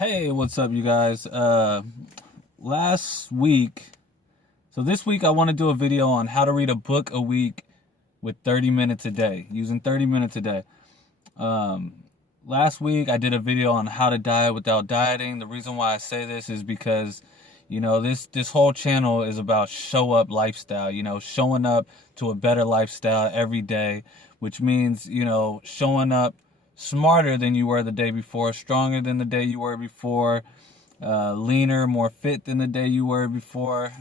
Hey, what's up, you guys? Last week, so this week I want to do a video on how to read a book a week with 30 minutes a day, using 30 minutes a day. Um, Last week I did a video on how to diet without dieting. The reason why I say this is because, this whole channel is about show up lifestyle, showing up to a better lifestyle every day, which means, showing up smarter than you were the day before, stronger than the day you were before, leaner, more fit than the day you were before.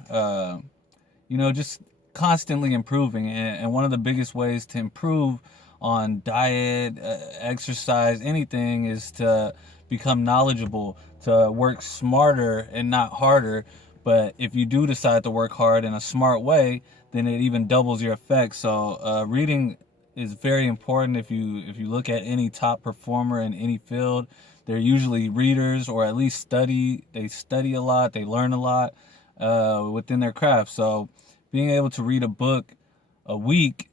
Just constantly improving. And one of the biggest ways to improve on diet, exercise, anything is to become knowledgeable, to work smarter and not harder. But if you do decide to work hard in a smart way, then it even doubles your effect. So reading is very important. If you look at any top performer in any field, they're usually readers, or at least they study a lot, they learn a lot within their craft. So being able to read a book a week,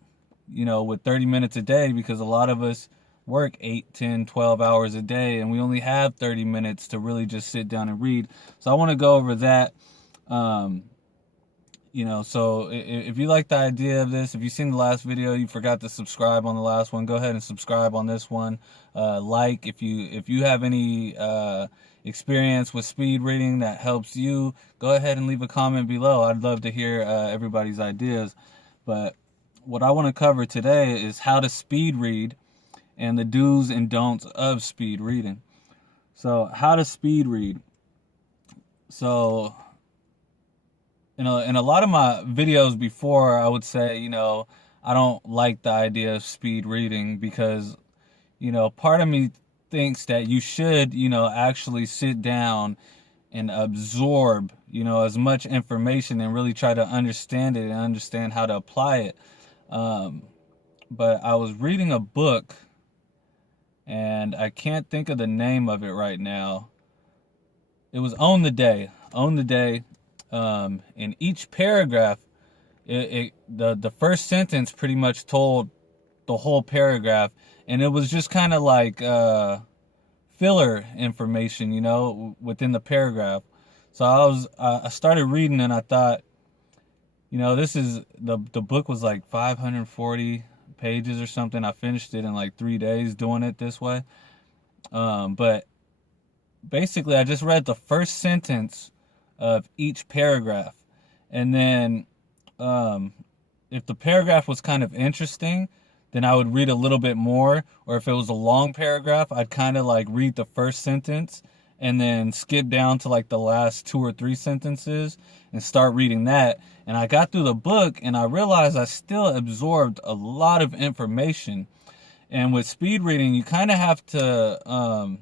with 30 minutes a day, because a lot of us work 8, 10, 12 hours a day, and we only have 30 minutes to really just sit down and read. So I want to go over that. So if you like the idea of this, if you've seen the last video, you forgot to subscribe on the last one, go ahead and subscribe on this one. If you have any experience with speed reading that helps you, go ahead and leave a comment below. I'd love to hear everybody's ideas. But what I want to cover today is how to speed read and the do's and don'ts of speed reading. So how to speed read. So in a lot of my videos before, I would say, I don't like the idea of speed reading because, part of me thinks that you should, actually sit down and absorb, as much information and really try to understand it and understand how to apply it. But I was reading a book, and I can't think of the name of it right now. It was Own the Day. In each paragraph, the first sentence pretty much told the whole paragraph, and it was just kind of like filler information, within the paragraph. So I started reading, and I thought, this is the book was like 540 pages or something. I finished it in like 3 days doing it this way. But basically, I just read the first sentence of each paragraph, and then if the paragraph was kind of interesting, then I would read a little bit more. Or if it was a long paragraph, I'd kind of like read the first sentence and then skip down to like the last 2 or 3 sentences and start reading that. And I got through the book, and I realized I still absorbed a lot of information. And with speed reading, you kind of have to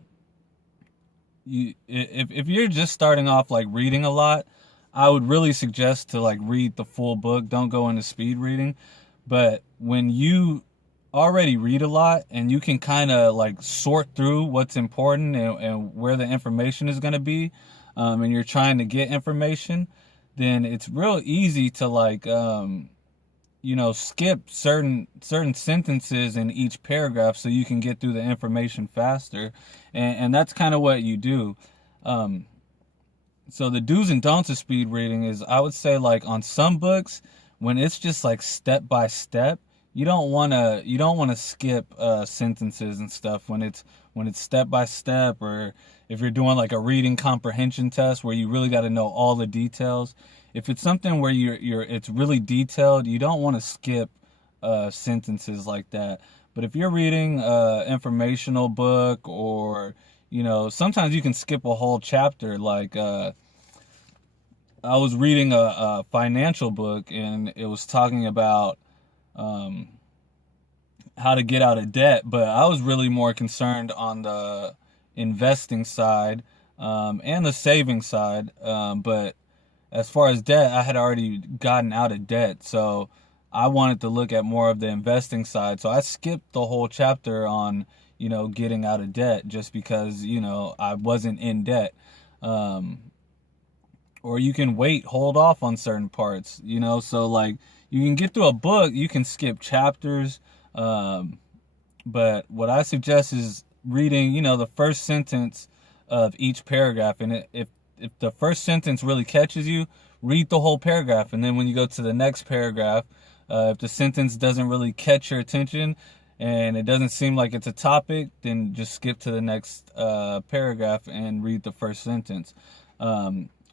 if you're just starting off like reading a lot, I would really suggest to like read the full book. Don't go into speed reading. But when you already read a lot and you can kind of like sort through what's important and where the information is going to be, and you're trying to get information, then it's real easy to like skip certain sentences in each paragraph so you can get through the information faster. And that's kind of what you do. So the do's and don'ts of speed reading is, I would say, like on some books, when it's just like step by step, you don't want to skip sentences and stuff when it's step by step. Or if you're doing like a reading comprehension test where you really got to know all the details. If it's something where it's really detailed, you don't want to skip sentences like that. But if you're reading an informational book, or sometimes you can skip a whole chapter. Like I was reading a financial book, and it was talking about how to get out of debt, but I was really more concerned on the investing side and the saving side. But as far as debt, I had already gotten out of debt, so I wanted to look at more of the investing side. So I skipped the whole chapter on, getting out of debt, just because, I wasn't in debt. Or you can hold off on certain parts, so like you can get through a book, you can skip chapters. But what I suggest is reading, the first sentence of each paragraph. And if the first sentence really catches you, read the whole paragraph. And then when you go to the next paragraph, if the sentence doesn't really catch your attention and it doesn't seem like it's a topic, then just skip to the next paragraph and read the first sentence.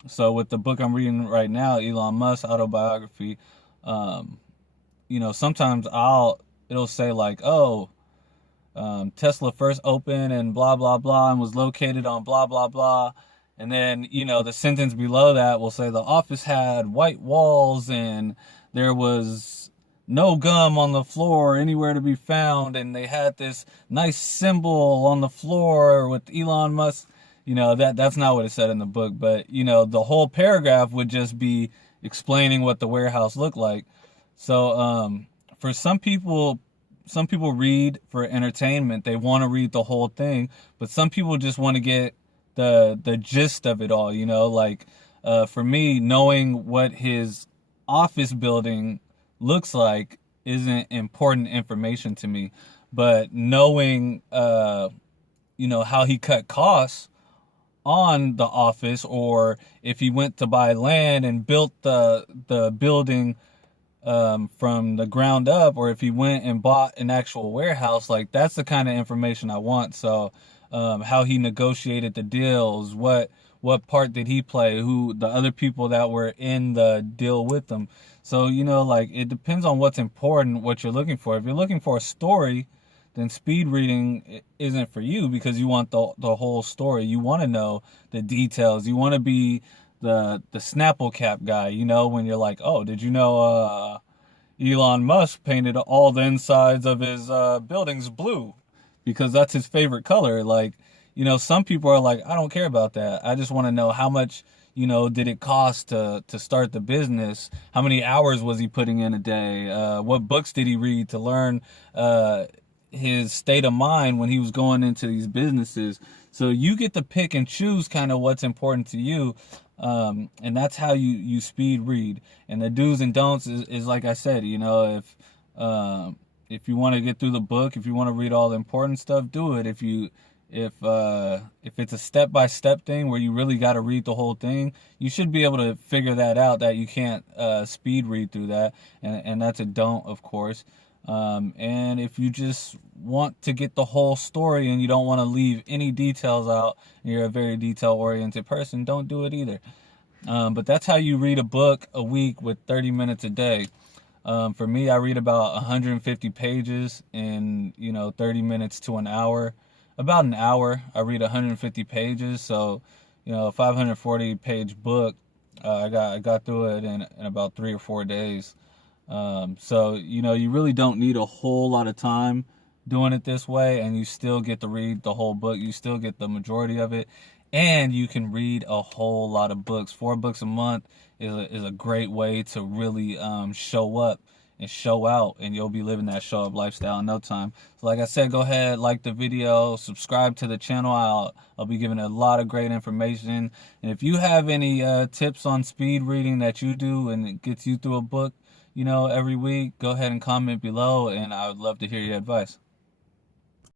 So with the book I'm reading right now, Elon Musk autobiography, sometimes it'll say like, Tesla first opened and blah, blah, blah, and was located on blah, blah, blah. And then, the sentence below that will say the office had white walls and there was no gum on the floor anywhere to be found. And they had this nice symbol on the floor with Elon Musk. That's not what it said in the book. But, the whole paragraph would just be explaining what the warehouse looked like. So for some people read for entertainment. They want to read the whole thing. But some people just want to get the gist of it all, for me, knowing what his office building looks like isn't important information to me, but knowing how he cut costs on the office, or if he went to buy land and built the building from the ground up, or if he went and bought an actual warehouse, that's the kind of information I want. So how he negotiated the deals, what part did he play, who the other people that were in the deal with him. So, it depends on what's important, what you're looking for. If you're looking for a story, then speed reading isn't for you, because you want the whole story. You want to know the details. You want to be the Snapple cap guy, when you're like, oh, did you know Elon Musk painted all the insides of his buildings blue because that's his favorite color. Some people are like, I don't care about that. I just want to know how much, did it cost to start the business? How many hours was he putting in a day? What books did he read to learn his state of mind when he was going into these businesses? So you get to pick and choose kind of what's important to you. And that's how you speed read. And the do's and don'ts is like I said, if you want to get through the book, if you want to read all the important stuff, do it. If it's a step-by-step thing where you really got to read the whole thing, you should be able to figure that out, that you can't speed read through that. And that's a don't, of course. And if you just want to get the whole story and you don't want to leave any details out, and you're a very detail-oriented person, don't do it either. But that's how you read a book a week with 30 minutes a day. For me, I read about 150 pages in, 30 minutes to an hour. About an hour, I read 150 pages. So, a 540-page book, I got through it in about 3 or 4 days. So, you really don't need a whole lot of time doing it this way, and you still get to read the whole book. You still get the majority of it, and you can read a whole lot of books. 4 books a month is a great way to really show up and show out, and you'll be living that show up lifestyle in no time. So like I said, go ahead, like the video, subscribe to the channel. I'll be giving a lot of great information. And if you have any tips on speed reading that you do and it gets you through a book, every week, go ahead and comment below, and I would love to hear your advice.